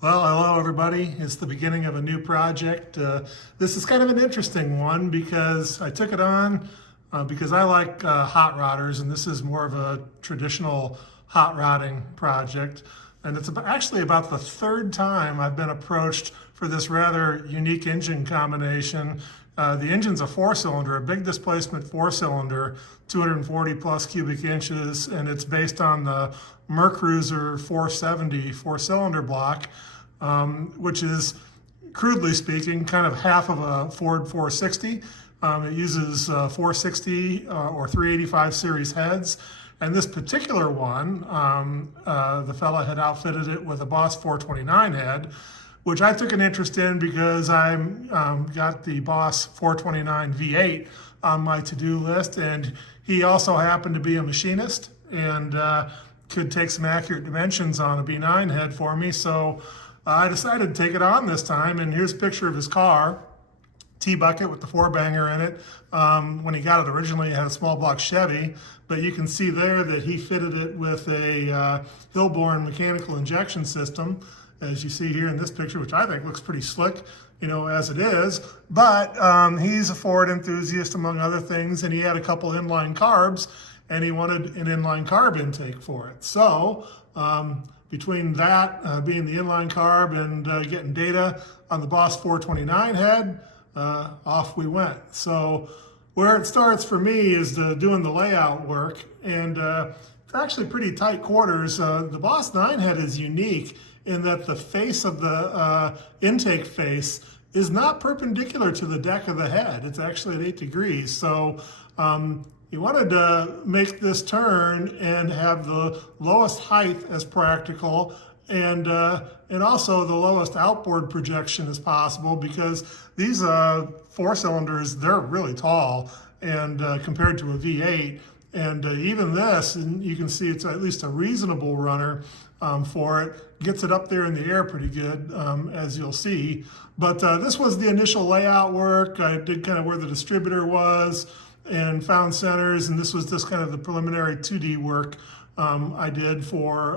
Well, hello everybody. It's the beginning of a new project. This is kind of an interesting one because I took it on because I like hot rodders, and this is more of a traditional hot rodding project. And it's actually about the third time I've been approached for this rather unique engine combination. The engine's a four-cylinder, a big displacement four-cylinder, 240 plus cubic inches, and it's based on the Mercruiser 470 four-cylinder block, which is, crudely speaking, kind of half of a Ford 460. It uses 460 or 385 series heads. And this particular one, the fella had outfitted it with a Boss 429 head, which I took an interest in because I got the Boss 429 V8 on my to-do list, and he also happened to be a machinist and could take some accurate dimensions on a B9 head for me. So I decided to take it on this time, and here's a picture of his car. T-bucket with the four banger in it. When he got it originally, it had a small block Chevy, but you can see there that he fitted it with a Hillborn mechanical injection system, as you see here in this picture, which I think looks pretty slick, as it is. But he's a Ford enthusiast, among other things, and he had a couple inline carbs, and he wanted an inline carb intake for it. So between that, being the inline carb, and getting data on the Boss 429 head, off we went. So where it starts for me is doing the layout work, and it's actually pretty tight quarters. The Boss 9 head is unique in that the face of the intake face is not perpendicular to the deck of the head. It's actually at 8 degrees. So he wanted to make this turn and have the lowest height as practical, and also the lowest outboard projection as possible, because these four cylinders, they're really tall, and compared to a V8, and even this, and you can see it's at least a reasonable runner for it, gets it up there in the air pretty good, as you'll see. But this was the initial layout work. I did kind of where the distributor was and found centers, and this was just kind of the preliminary 2D work I did for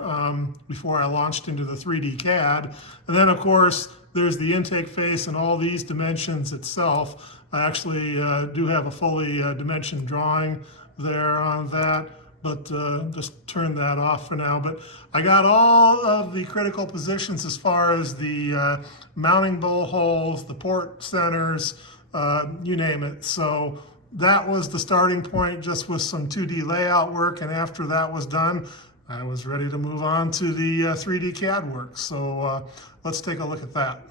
before I launched into the 3D CAD. And then, of course, there's the intake face and all these dimensions itself. I actually do have a fully dimension drawing there on that, but just turn that off for now. But I got all of the critical positions as far as the mounting bowl holes, the port centers, you name it. So that was the starting point, just with some 2D layout work, and after that was done, I was ready to move on to the 3D CAD work. So let's take a look at that.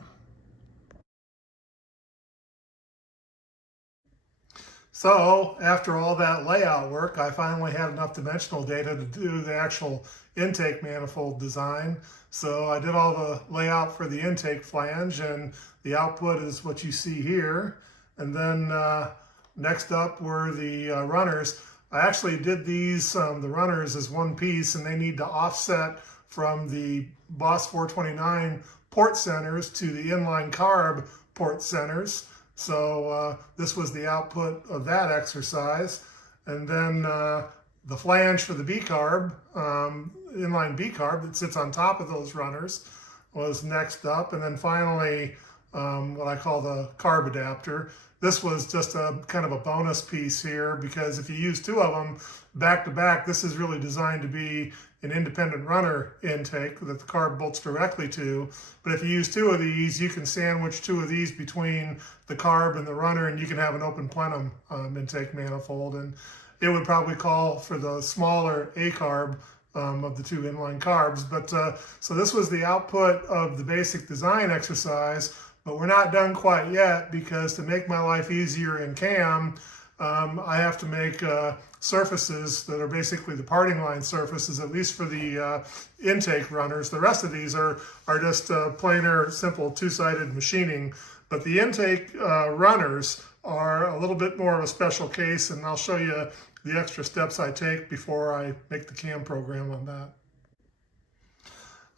So after all that layout work, I finally had enough dimensional data to do the actual intake manifold design. So I did all the layout for the intake flange, and the output is what you see here. And then next up were the runners. I actually did these, the runners, as one piece, and they need to offset from the Boss 429 port centers to the inline carb port centers. So this was the output of that exercise. And then the flange for the B-carb, inline B-carb that sits on top of those runners, was next up. And then finally, what I call the carb adapter. This was just a kind of a bonus piece here, because if you use two of them back to back, this is really designed to be an independent runner intake that the carb bolts directly to. But if you use two of these, you can sandwich two of these between the carb and the runner, and you can have an open plenum intake manifold. And it would probably call for the smaller A carb of the two inline carbs. But so this was the output of the basic design exercise. But we're not done quite yet, because to make my life easier in CAM, I have to make surfaces that are basically the parting line surfaces, at least for the intake runners. The rest of these are just plainer, simple two-sided machining. But the intake runners are a little bit more of a special case, and I'll show you the extra steps I take before I make the CAM program on that.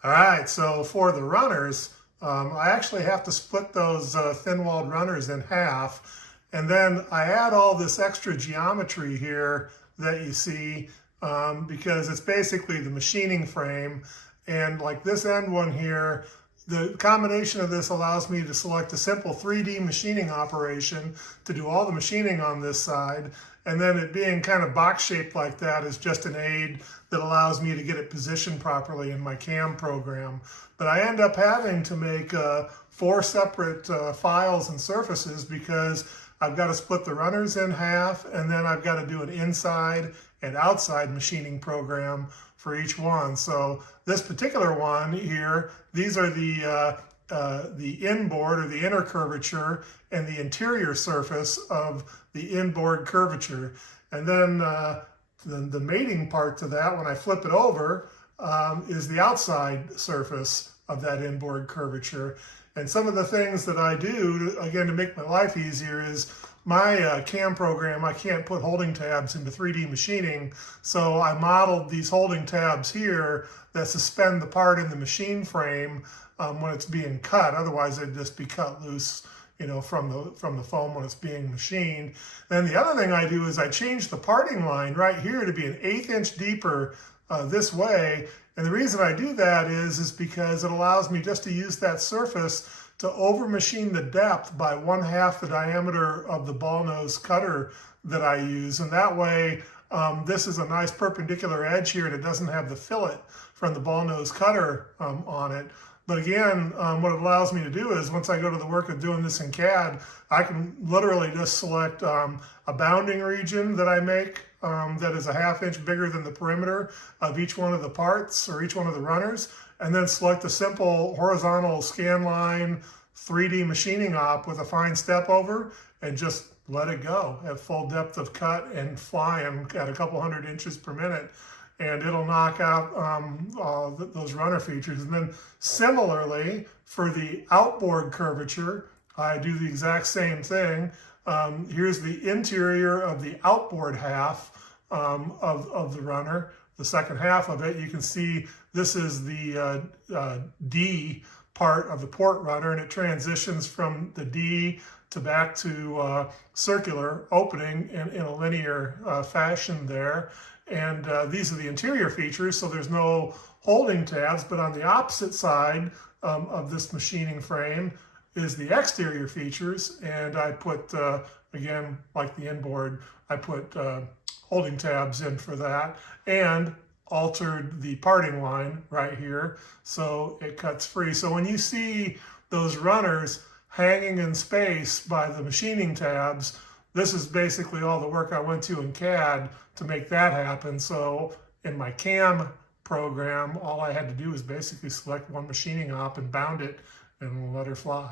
All right, so for the runners, I actually have to split those thin-walled runners in half, and then I add all this extra geometry here that you see because it's basically the machining frame. And like this end one here the combination of this allows me to select a simple 3D machining operation to do all the machining on this side. And then it being kind of box shaped like that is just an aid that allows me to get it positioned properly in my CAM program. But I end up having to make 4 separate files and surfaces because I've got to split the runners in half, and then I've got to do an inside and outside machining program for each one. So this particular one here, these are the inboard or the inner curvature and the interior surface of the inboard curvature. And then the mating part to that, when I flip it over, is the outside surface of that inboard curvature. And some of the things that I do, again, to make my life easier is my CAM program, I can't put holding tabs into 3D machining, so I modeled these holding tabs here that suspend the part in the machine frame when it's being cut. Otherwise, it'd just be cut loose, you know, from the foam when it's being machined. Then the other thing I do is I change the parting line right here to be an 1/8 inch deeper this way. And the reason I do that is because it allows me just to use that surface to over machine the depth by 1/2 the diameter of the ball nose cutter that I use. And that way, this is a nice perpendicular edge here and it doesn't have the fillet from the ball nose cutter on it. But again, what it allows me to do is once I go to the work of doing this in CAD, I can literally just select a bounding region that I make that is a 1/2 inch bigger than the perimeter of each one of the parts or each one of the runners, and then select a simple horizontal scan line 3D machining op with a fine step over and just let it go at full depth of cut and flying at a couple hundred inches per minute. And it'll knock out those runner features. And then similarly, for the outboard curvature, I do the exact same thing. Here's the interior of the outboard half of the runner, the second half of it. You can see this is the D part of the port runner, and it transitions from the D to back to circular opening in a linear fashion there. And these are the interior features, so there's no holding tabs, but on the opposite side of this machining frame is the exterior features, and I put, again, like the inboard, I put holding tabs in for that, and altered the parting line right here, so it cuts free. So when you see those runners hanging in space by the machining tabs, this is basically all the work I went to in CAD to make that happen. So in my CAM program, all I had to do was basically select one machining op and bound it and let her fly.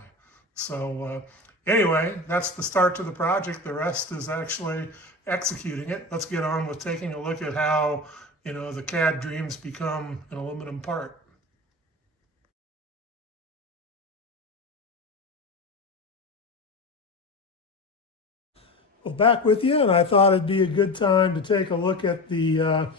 So anyway, that's the start to the project. The rest is actually executing it. Let's get on with taking a look at how, you know, the CAD dreams become an aluminum part. Well, back with you, and I thought it'd be a good time to take a look at the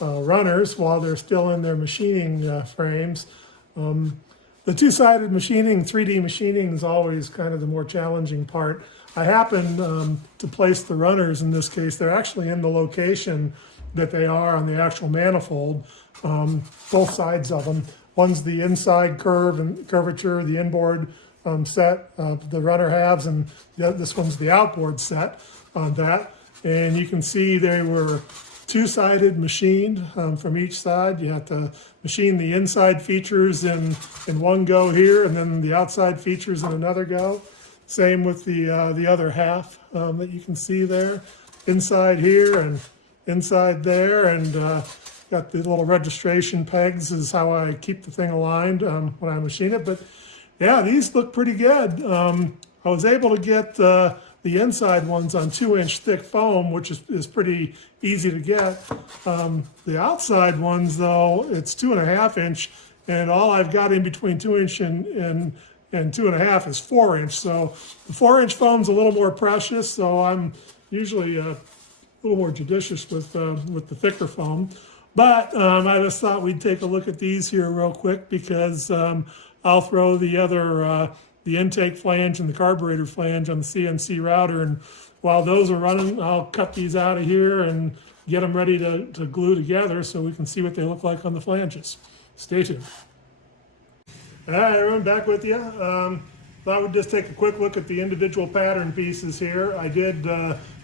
runners while they're still in their machining frames. The two-sided machining, 3D machining, is always kind of the more challenging part. I happen to place the runners in this case. They're actually in the location that they are on the actual manifold, both sides of them. One's the inside curve and curvature, the inboard set the runner halves, and this one's the outboard set on that. And you can see they were two-sided machined from each side. You have to machine the inside features in one go here, and then the outside features in another go. Same with the other half that you can see there. Inside here and inside there, and got the little registration pegs is how I keep the thing aligned when I machine it. But yeah, these look pretty good. I was able to get the inside ones on 2-inch thick foam, which is pretty easy to get. The outside ones, though, it's 2.5 inch, and all I've got in between 2-inch and 2.5 is 4-inch. So the 4-inch foam's a little more precious, so I'm usually a little more judicious with the thicker foam. But I just thought we'd take a look at these here real quick, because I'll throw the other, the intake flange and the carburetor flange on the CNC router, and while those are running, I'll cut these out of here and get them ready to glue together so we can see what they look like on the flanges. Stay tuned. All right, everyone, back with you. Thought we'd just take a quick look at the individual pattern pieces here. I did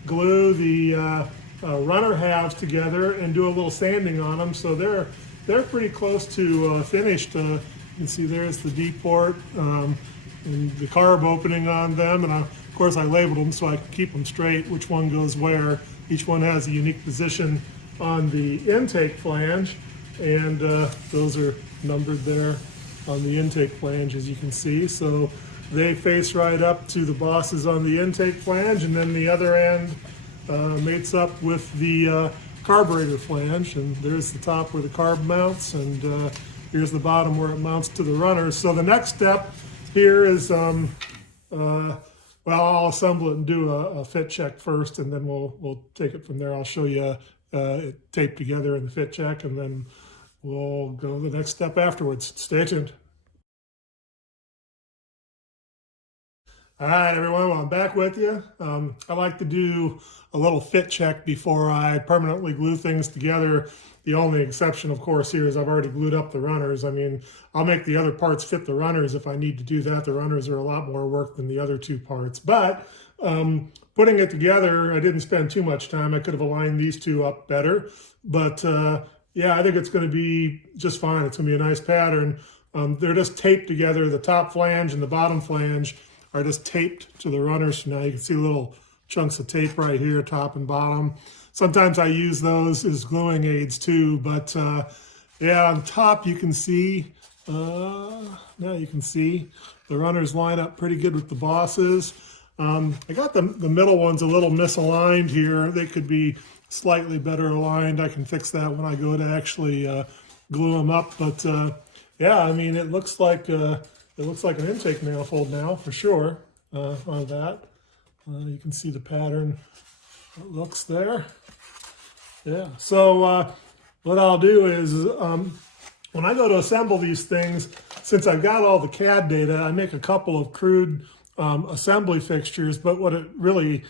glue the runner halves together and do a little sanding on them, so they're pretty close to finished. You can see there's the D port and the carb opening on them, and of course I labeled them so I can keep them straight, which one goes where. Each one has a unique position on the intake flange, and those are numbered there on the intake flange, as you can see. So they face right up to the bosses on the intake flange, and then the other end mates up with the carburetor flange, and there's the top where the carb mounts, and here's the bottom where it mounts to the runner. So the next step here is, well, I'll assemble it and do a fit check first, and then we'll take it from there. I'll show you it taped together in the fit check, and then we'll go to the next step afterwards. Stay tuned. All right, everyone, well, I'm back with you. I like to do a little fit check before I permanently glue things together. The only exception, of course, here is I've already glued up the runners. I mean, I'll make the other parts fit the runners if I need to do that. The runners are a lot more work than the other two parts. But putting it together, I didn't spend too much time. I could have aligned these two up better. But yeah, I think it's going to be just fine. It's going to be a nice pattern. They're just taped together. The top flange and the bottom flange are just taped to the runners. Now you can see little chunks of tape right here, top and bottom. Sometimes I use those as gluing aids too, but yeah, on top you can see, now you can see the runners line up pretty good with the bosses. I got the middle ones a little misaligned here. They could be slightly better aligned. I can fix that when I go to actually glue them up, but yeah, I mean, it looks like an intake manifold now for sure on that. You can see the pattern that looks there. Yeah, so what I'll do is when I go to assemble these things, since I've got all the CAD data, I make a couple of crude assembly fixtures, but what it really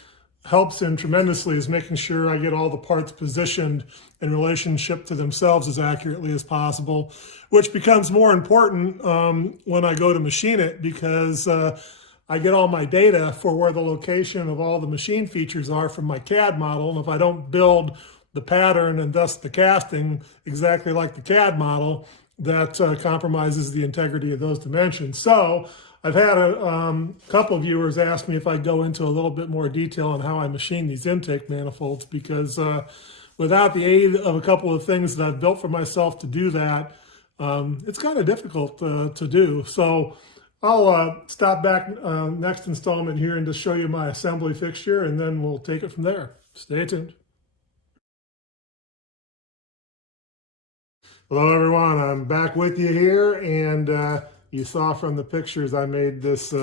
helps in tremendously is making sure I get all the parts positioned in relationship to themselves as accurately as possible, which becomes more important when I go to machine it, because I get all my data for where the location of all the machine features are from my CAD model. And if I don't build the pattern and thus the casting exactly like the CAD model, that compromises the integrity of those dimensions. So I've had a couple of viewers ask me if I go into a little bit more detail on how I machine these intake manifolds, because without the aid of a couple of things that I've built for myself to do that, it's kind of difficult to do. So I'll stop back next installment here and just show you my assembly fixture, and then we'll take it from there. Stay tuned. Hello everyone, I'm back with you here, and you saw from the pictures I made this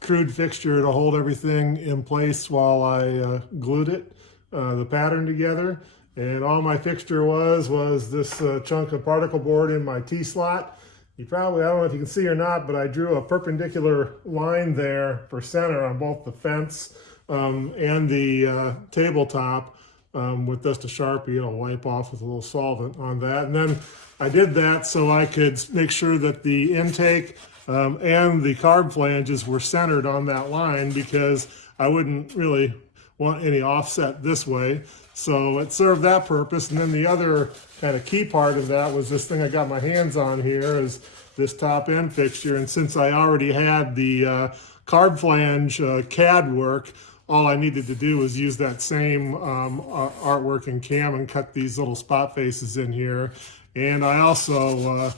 crude fixture to hold everything in place while I glued it, the pattern together. And all my fixture was this chunk of particle board in my T-slot. You probably, I don't know if you can see or not, but I drew a perpendicular line there for center on both the fence and the tabletop. With just a Sharpie, it'll wipe off with a little solvent on that. And then I did that so I could make sure that the intake and the carb flanges were centered on that line, because I wouldn't really want any offset this way. So it served that purpose. And then the other kind of key part of that was this thing I got my hands on here, is this top end fixture. And since I already had the carb flange CAD work, all I needed to do was use that same artwork in CAM and cut these little spot faces in here. And I also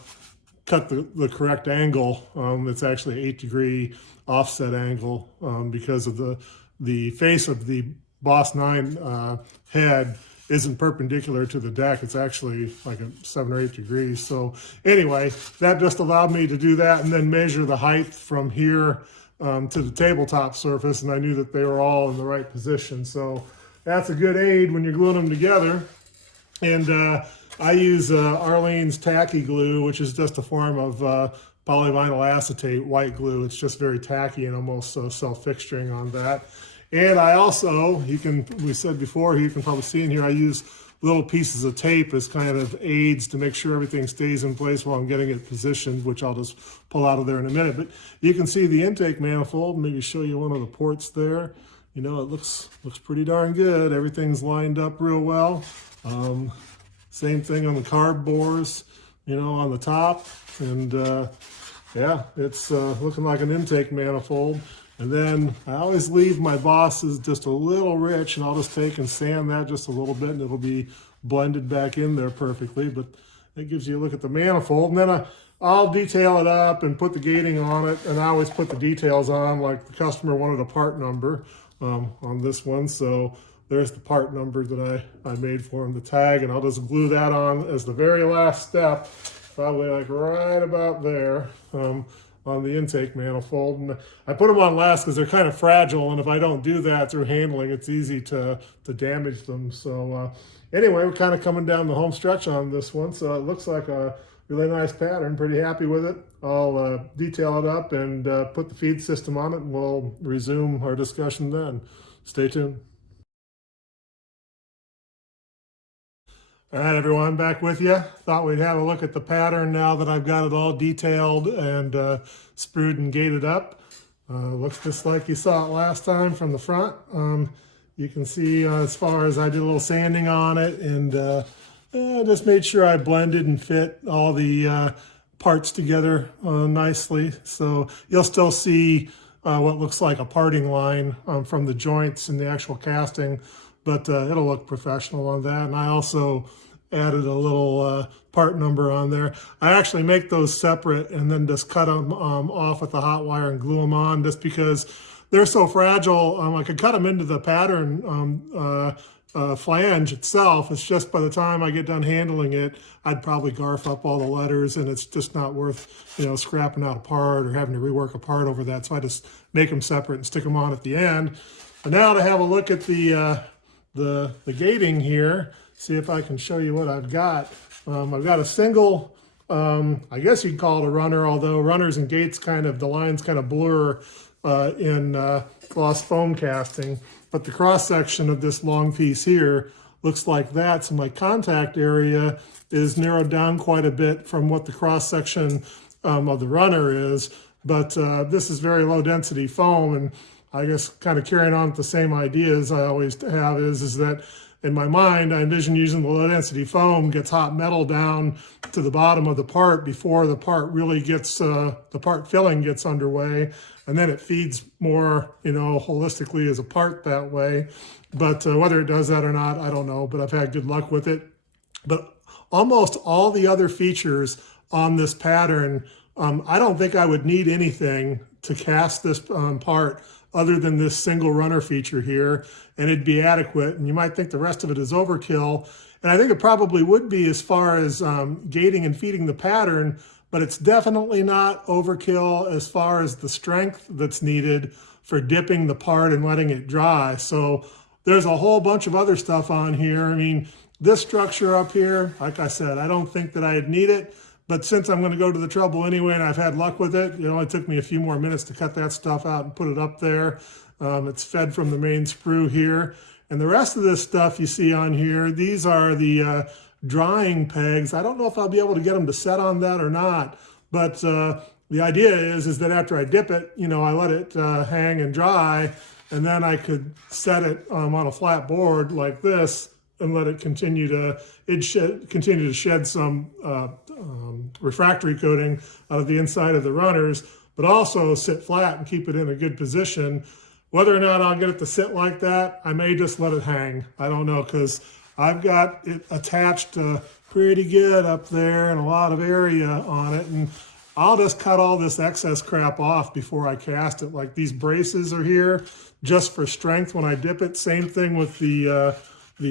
cut the correct angle. It's actually an 8-degree offset angle because of the face of the Boss 9 head isn't perpendicular to the deck. It's actually like a 7 or 8 degrees. So anyway, that just allowed me to do that and then measure the height from here to the tabletop surface, and I knew that they were all in the right position. So that's a good aid when you're gluing them together. And I use Arlene's tacky glue, which is just a form of polyvinyl acetate white glue. It's just very tacky and almost self-fixturing on that. And I also, we said before, you can probably see in here, I use little pieces of tape as kind of aids to make sure everything stays in place while I'm getting it positioned, which I'll just pull out of there in a minute. But you can see the intake manifold, maybe show you one of the ports there. You know, it looks pretty darn good. Everything's lined up real well. Same thing on the carb bores, you know, on the top. And yeah, it's looking like an intake manifold. And then I always leave my bosses just a little rich, and I'll just take and sand that just a little bit, and it'll be blended back in there perfectly. But that gives you a look at the manifold. And then I'll detail it up and put the gating on it, and I always put the details on, like the customer wanted a part number on this one. So there's the part number that I made for him, the tag, and I'll just glue that on as the very last step, probably like right about there on the intake manifold. And I put them on last because they're kind of fragile, and if I don't do that through handling, it's easy to damage them. So anyway, we're kind of coming down the home stretch on this one, so it looks like a really nice pattern. Pretty happy with it. I'll detail it up and put the feed system on it, and we'll resume our discussion then. Stay tuned. All right, everyone, I'm back with you. Thought we'd have a look at the pattern now that I've got it all detailed and sprued and gated up. Looks just like you saw it last time from the front. You can see as far as I did a little sanding on it, and just made sure I blended and fit all the parts together nicely. So you'll still see what looks like a parting line from the joints in the actual casting, but it'll look professional on that. And I also added a little part number on there. I actually make those separate and then just cut them off with the hot wire and glue them on, just because they're so fragile. I could cut them into the pattern flange itself. It's just by the time I get done handling it, I'd probably garf up all the letters, and it's just not worth, you know, scrapping out a part or having to rework a part over that. So I just make them separate and stick them on at the end. And now to have a look at the gating here, see if I can show you what I've got. I've got a single, I guess you'd call it a runner, although runners and gates the lines kind of blur in gloss foam casting. But the cross section of this long piece here looks like that. So my contact area is narrowed down quite a bit from what the cross section of the runner is. But this is very low density foam, and I guess kind of carrying on with the same ideas I always have is that in my mind, I envision using the low density foam, gets hot metal down to the bottom of the part before the part really gets, the part filling gets underway. And then it feeds more, you know, holistically as a part that way. But whether it does that or not, I don't know, but I've had good luck with it. But almost all the other features on this pattern, I don't think I would need anything to cast this part other than this single runner feature here, and it'd be adequate. And you might think the rest of it is overkill, and I think it probably would be as far as gating and feeding the pattern, but it's definitely not overkill as far as the strength that's needed for dipping the part and letting it dry. So there's a whole bunch of other stuff on here. I mean, this structure up here, like I said, I don't think that I'd need it. But since I'm going to go to the trouble anyway, and I've had luck with it, it only took me a few more minutes to cut that stuff out and put it up there. It's fed from the main sprue here. And the rest of this stuff you see on here, these are the drying pegs. I don't know if I'll be able to get them to set on that or not. But the idea is that after I dip it, you know, I let it hang and dry, and then I could set it on a flat board like this and let it continue to shed some refractory coating out of the inside of the runners, but also sit flat and keep it in a good position. Whether or not I'll get it to sit like that, I may just let it hang. I don't know, because I've got it attached pretty good up there and a lot of area on it, and I'll just cut all this excess crap off before I cast it. Like these braces are here just for strength when I dip it. Same thing with the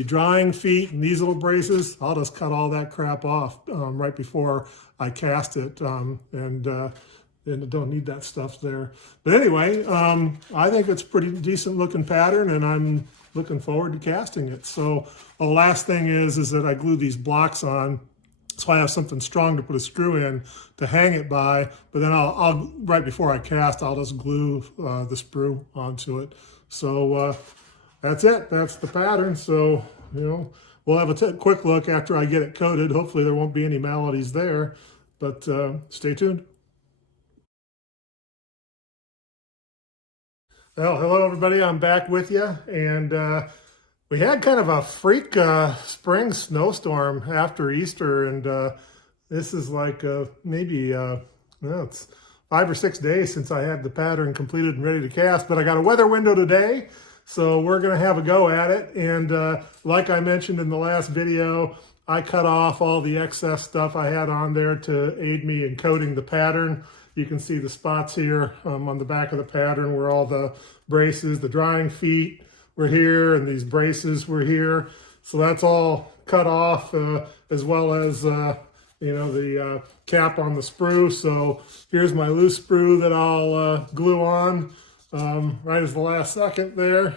drying feet and these little braces. I'll just cut all that crap off right before I cast it, and I don't need that stuff there. But anyway, I think it's a pretty decent looking pattern, and I'm looking forward to casting it. So the last thing is that I glue these blocks on, so I have something strong to put a screw in to hang it by. But then I'll right before I cast, I'll just glue the sprue onto it. So that's it. That's the pattern. So, you know, we'll have a quick look after I get it coated. Hopefully there won't be any maladies there, but stay tuned. Well, hello everybody, I'm back with you, and we had kind of a freak spring snowstorm after Easter, and this is like maybe, well, it's 5 or 6 days since I had the pattern completed and ready to cast, but I got a weather window today, so we're going to have a go at it. And like I mentioned in the last video, I cut off all the excess stuff I had on there to aid me in coating the pattern. You can see the spots here on the back of the pattern where all the braces, the drying feet were here, and these braces were here. So that's all cut off, as well as you know, the cap on the sprue. So here's my loose sprue that I'll glue on right as the last second there,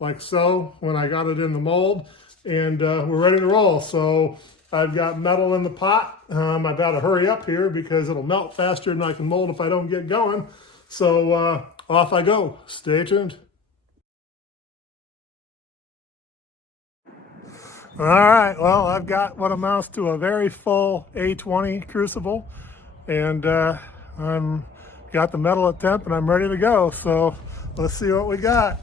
like so, when I got it in the mold. And we're ready to roll. So I've got metal in the pot. I've got to hurry up here because it'll melt faster than I can mold if I don't get going. So off I go. Stay tuned. All right, well, I've got what amounts to a very full A20 crucible, and I'm got the metal at temp and I'm ready to go. So let's see what we got.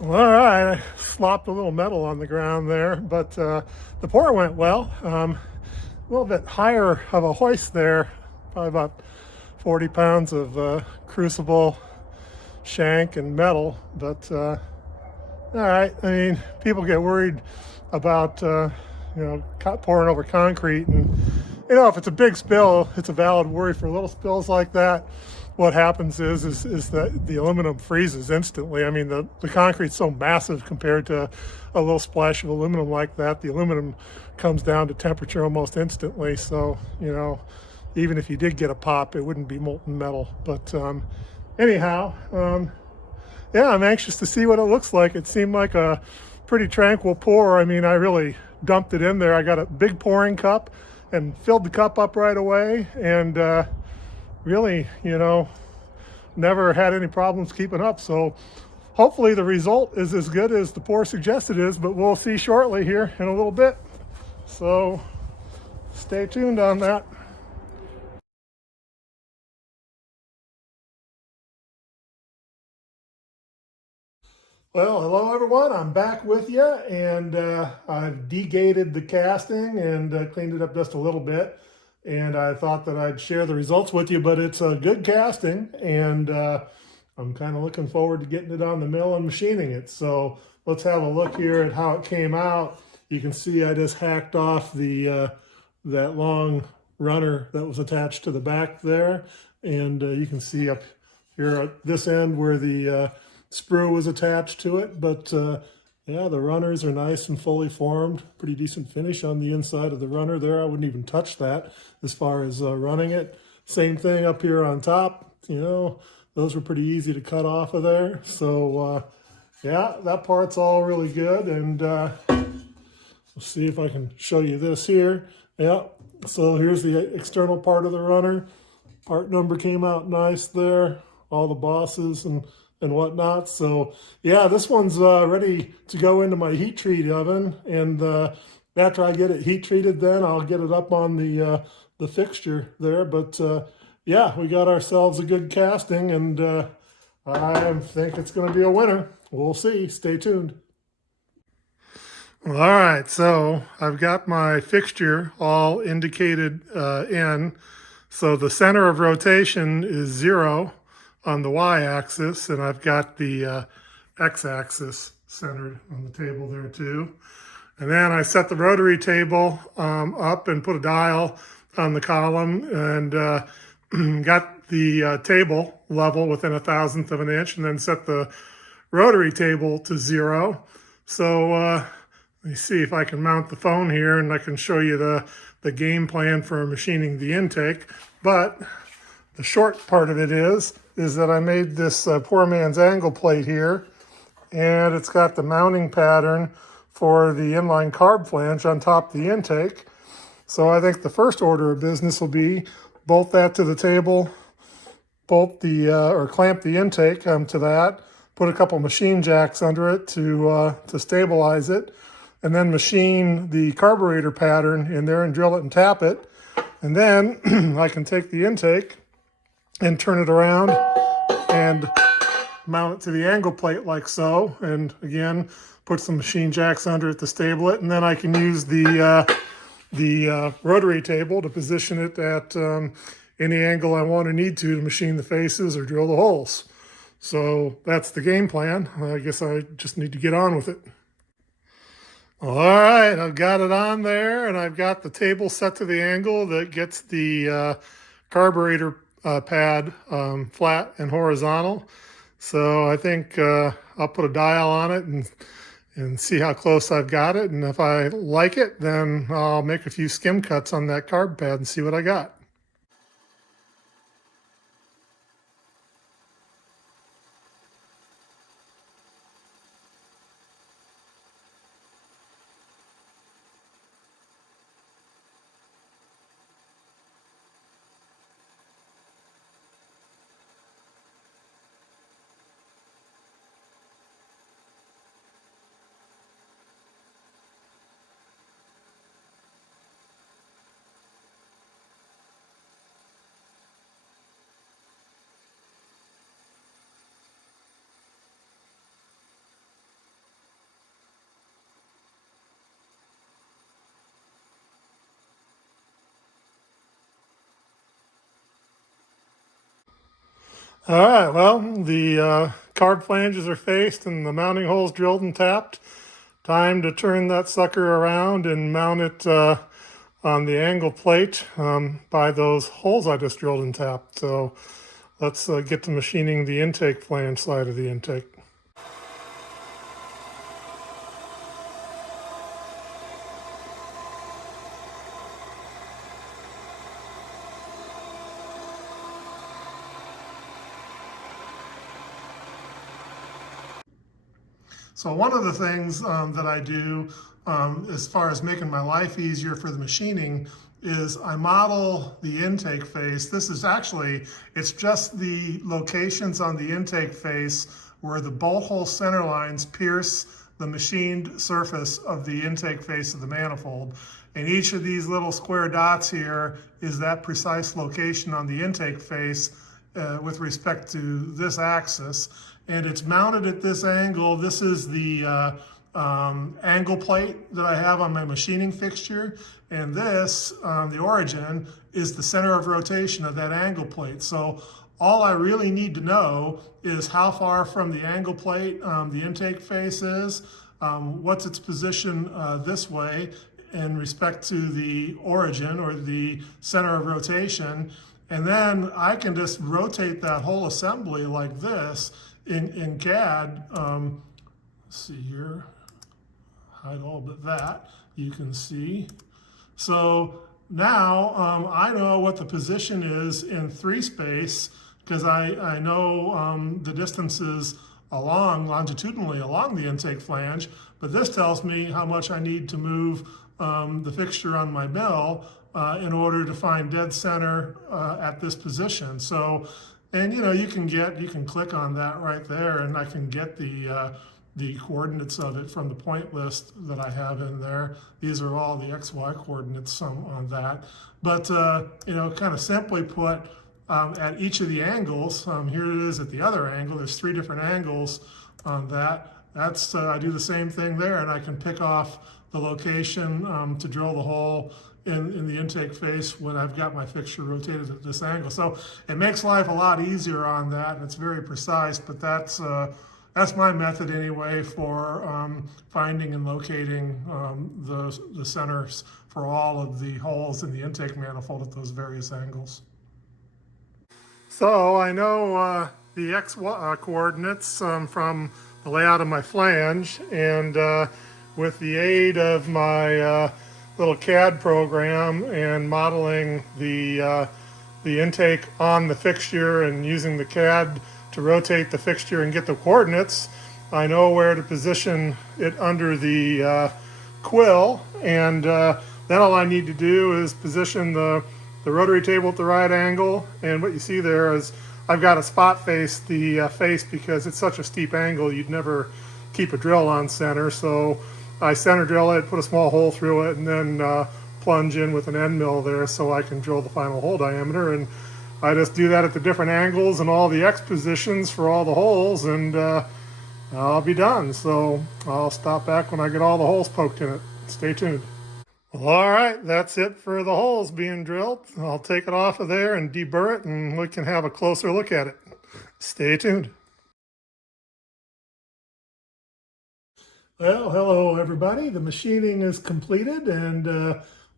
All right, I slopped a little metal on the ground there, but the pour went well. A little bit higher of a hoist there, probably about 40 pounds of crucible, shank, and metal. But all right, I mean, people get worried about you know, pouring over concrete, and you know, if it's a big spill, it's a valid worry. For little spills like that, what happens is that the aluminum freezes instantly. I mean, the concrete's so massive compared to a little splash of aluminum like that. The aluminum comes down to temperature almost instantly. So, you know, even if you did get a pop, it wouldn't be molten metal. But anyhow, yeah, I'm anxious to see what it looks like. It seemed like a pretty tranquil pour. I mean, I really dumped it in there. I got a big pouring cup and filled the cup up right away, and really, you know, never had any problems keeping up. So hopefully the result is as good as the pour suggested is, but we'll see shortly here in a little bit. So stay tuned on that. Well, hello everyone, I'm back with you, and I've degated the casting and cleaned it up just a little bit, and I thought that I'd share the results with you, but it's a good casting, and I'm kind of looking forward to getting it on the mill and machining it. So let's have a look here at how it came out. You can see I just hacked off the that long runner that was attached to the back there, and you can see up here at this end where the sprue was attached to it. But yeah, the runners are nice and fully formed. Pretty decent finish on the inside of the runner there. I wouldn't even touch that as far as running it. Same thing up here on top. You know, those were pretty easy to cut off of there. So yeah, that part's all really good. And let's see if I can show you this here. Yeah, so here's the external part of the runner. Part number came out nice there. All the bosses and whatnot. So yeah, this one's ready to go into my heat treat oven, and after I get it heat treated, then I'll get it up on the fixture there. But yeah, we got ourselves a good casting, and I think it's going to be a winner. We'll see. Stay tuned. All right, so I've got my fixture all indicated in. So the center of rotation is 0 on the y-axis, and I've got the x-axis centered on the table there too. And then I set the rotary table up and put a dial on the column, and got the table level within 1/1000th of an inch, and then set the rotary table to 0. So let me see if I can mount the phone here, and I can show you the game plan for machining the intake. But the short part of it is that I made this poor man's angle plate here, and it's got the mounting pattern for the inline carb flange on top of the intake. So I think the first order of business will be bolt that to the table, bolt the or clamp the intake to that, put a couple machine jacks under it to stabilize it, and then machine the carburetor pattern in there and drill it and tap it. And then I can take the intake and turn it around and mount it to the angle plate like so. And again, put some machine jacks under it to stable it. And then I can use the rotary table to position it at any angle I want or need to machine the faces or drill the holes. So that's the game plan. I guess I just need to get on with it. All right, I've got it on there, and I've got the table set to the angle that gets the carburetor pad flat and horizontal. So I think I'll put a dial on it and see how close I've got it. And if I like it, then I'll make a few skim cuts on that carb pad and see what I got. All right, well, the carb flanges are faced and the mounting holes drilled and tapped. Time to turn that sucker around and mount it on the angle plate by those holes I just drilled and tapped. So let's get to machining the intake flange side of the intake. So one of the things that I do as far as making my life easier for the machining is I model the intake face. This is actually, it's just the locations on the intake face where the bolt hole center lines pierce the machined surface of the intake face of the manifold. And each of these little square dots here is that precise location on the intake face with respect to this axis. And it's mounted at this angle. This is the angle plate that I have on my machining fixture. And this, the origin, is the center of rotation of that angle plate. So all I really need to know is how far from the angle plate the intake face is, what's its position this way in respect to the origin or the center of rotation, and then I can just rotate that whole assembly like this in CAD. Let's see here, hide all but that, you can see. So now I know what the position is in 3 space, because I know the distances longitudinally along the intake flange, but this tells me how much I need to move the fixture on my mill in order to find dead center at this position. So, and you can click on that right there, and I can get the coordinates of it from the point list that I have in there. These are all the XY coordinates on that. But kind of simply put, at each of the angles, here it is at the other angle, there's 3 different angles on that. That's, I do the same thing there, and I can pick off the location to drill the hole in the intake face when I've got my fixture rotated at this angle. So it makes life a lot easier on that, and it's very precise, but that's my method anyway for finding and locating the centers for all of the holes in the intake manifold at those various angles. So I know the X coordinates from the layout of my flange, and with the aid of my little CAD program and modeling the intake on the fixture and using the CAD to rotate the fixture and get the coordinates, I know where to position it under the quill, and then all I need to do is position the rotary table at the right angle. And what you see there is I've got to spot face the face because it's such a steep angle you'd never keep a drill on center. So I center drill it, put a small hole through it, and then plunge in with an end mill there so I can drill the final hole diameter. And I just do that at the different angles and all the X positions for all the holes, and I'll be done. So I'll stop back when I get all the holes poked in it. Stay tuned. Well, all right, that's it for the holes being drilled. I'll take it off of there and deburr it, and we can have a closer look at it. Stay tuned. Well, hello everybody. The machining is completed, and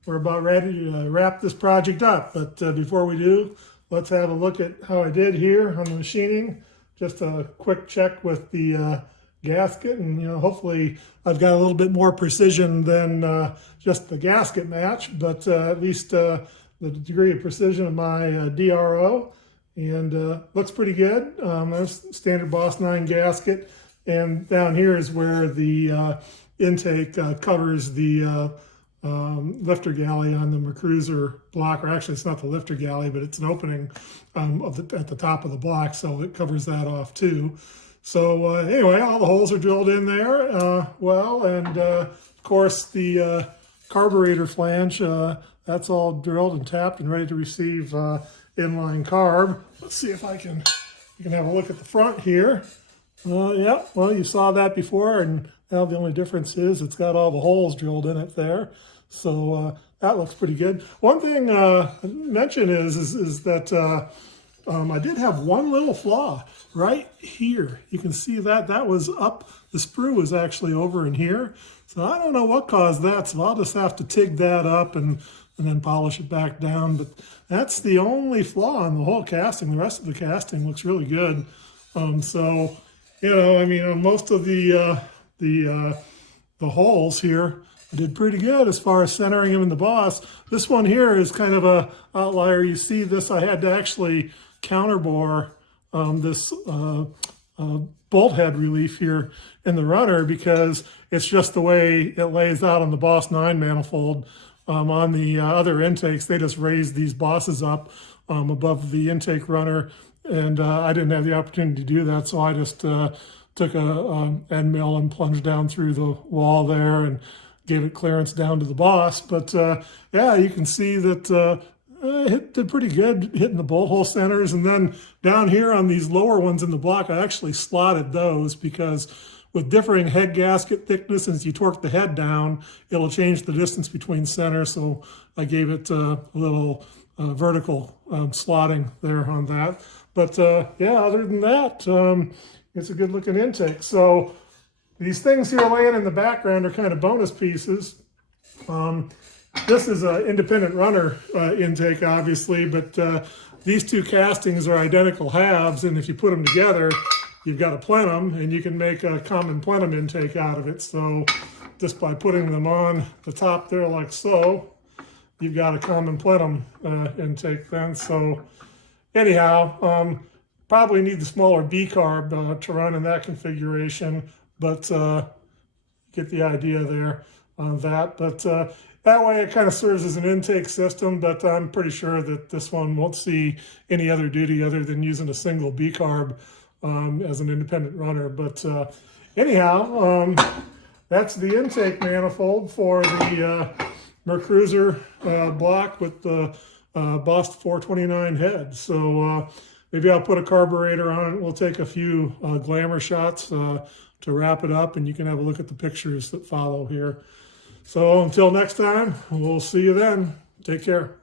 we're about ready to wrap this project up. But before we do, let's have a look at how I did here on the machining. Just a quick check with the gasket, and hopefully I've got a little bit more precision than just the gasket match, but at least the degree of precision of my DRO, and looks pretty good. There's standard Boss 9 gasket, and down here is where the intake covers the lifter galley on the Mercruiser block, or actually it's not the lifter galley, but it's an opening at the top of the block, so it covers that off too. So anyway, all the holes are drilled in there well, and of course the carburetor flange, that's all drilled and tapped and ready to receive inline carb. Let's see if you can have a look at the front here. Yeah, well, you saw that before, and now the only difference is it's got all the holes drilled in it there. So that looks pretty good. One thing I mention is that I did have one little flaw right here. You can see that was up, the sprue was actually over in here. So I don't know what caused that, so I'll just have to TIG that up and then polish it back down. But that's the only flaw in the whole casting. The rest of the casting looks really good. So, I mean, on most of the holes here, I did pretty good as far as centering them in the boss. This one here is kind of a outlier. You see this, I had to actually counterbore this bolt head relief here in the runner, because it's just the way it lays out on the Boss 9 manifold. On the other intakes, they just raised these bosses up above the intake runner, and I didn't have the opportunity to do that, so I just took a end mill and plunged down through the wall there and gave it clearance down to the Boss. But yeah, you can see that it did pretty good hitting the bolt hole centers. And then down here on these lower ones in the block, I actually slotted those, because with differing head gasket thickness, as you torque the head down, it'll change the distance between centers. So I gave it a little vertical slotting there on that. But yeah, other than that, it's a good looking intake. So these things here laying in the background are kind of bonus pieces. This is an independent runner intake, obviously, but these two castings are identical halves, and if you put them together, you've got a plenum, and you can make a common plenum intake out of it. So just by putting them on the top there like so, you've got a common plenum intake then. So anyhow, probably need the smaller B-carb to run in that configuration, but get the idea there on that. But that way it kind of serves as an intake system, but I'm pretty sure that this one won't see any other duty other than using a single B-carb as an independent runner. But anyhow, that's the intake manifold for the Mercruiser block with the Boss 429 head. So maybe I'll put a carburetor on it. We'll take a few glamour shots to wrap it up, and you can have a look at the pictures that follow here. So until next time, we'll see you then. Take care.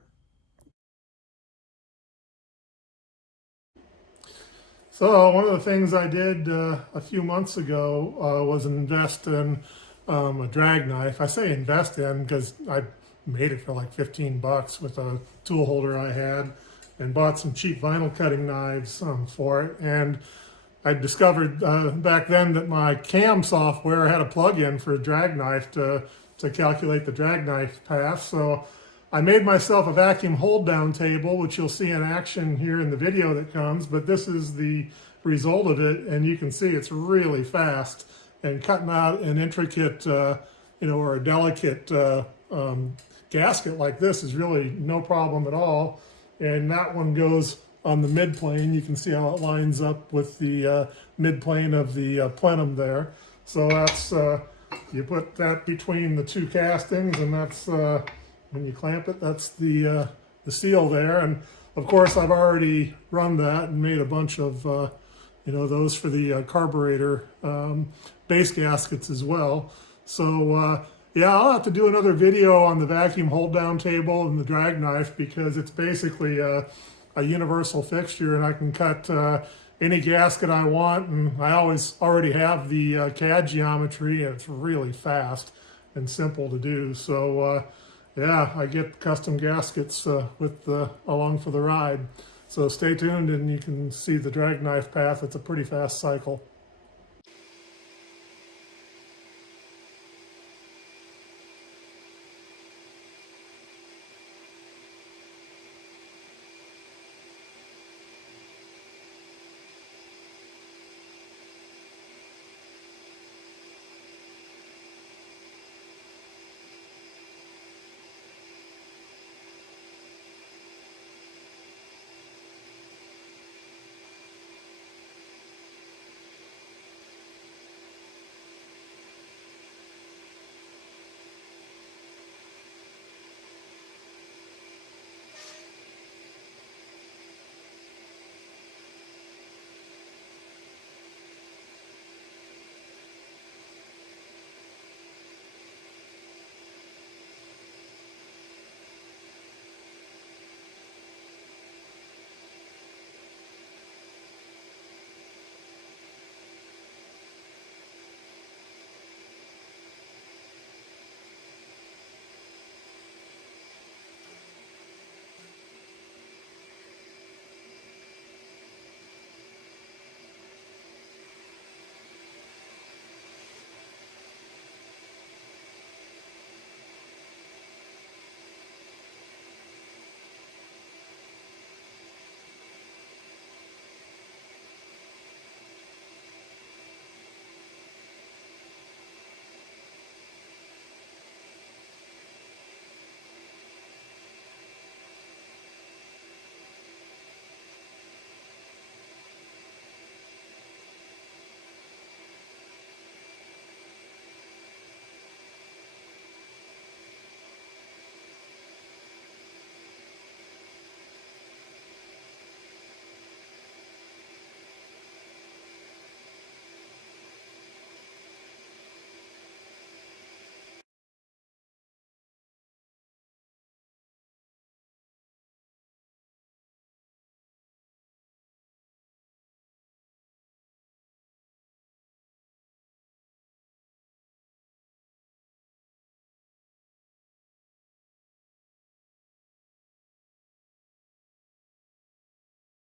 So one of the things I did a few months ago was invest in a drag knife. I say invest in because I made it for like 15 bucks with a tool holder I had, and bought some cheap vinyl cutting knives for it. And I discovered back then that my CAM software had a plug-in for a drag knife to calculate the drag knife path. So I made myself a vacuum hold down table, which you'll see in action here in the video that comes, but this is the result of it, and you can see it's really fast, and cutting out an intricate, or a delicate gasket like this is really no problem at all. And that one goes on the mid plane. You can see how it lines up with the mid plane of the plenum there. So that's, you put that between the two castings, and that's, when you clamp it, that's the seal there. And of course, I've already run that and made a bunch of, those for the carburetor base gaskets as well. So yeah, I'll have to do another video on the vacuum hold down table and the drag knife, because it's basically a universal fixture, and I can cut any gasket I want, and I already have the CAD geometry, and it's really fast and simple to do. So yeah, I get custom gaskets along for the ride. So stay tuned, and you can see the drag knife path. It's a pretty fast cycle.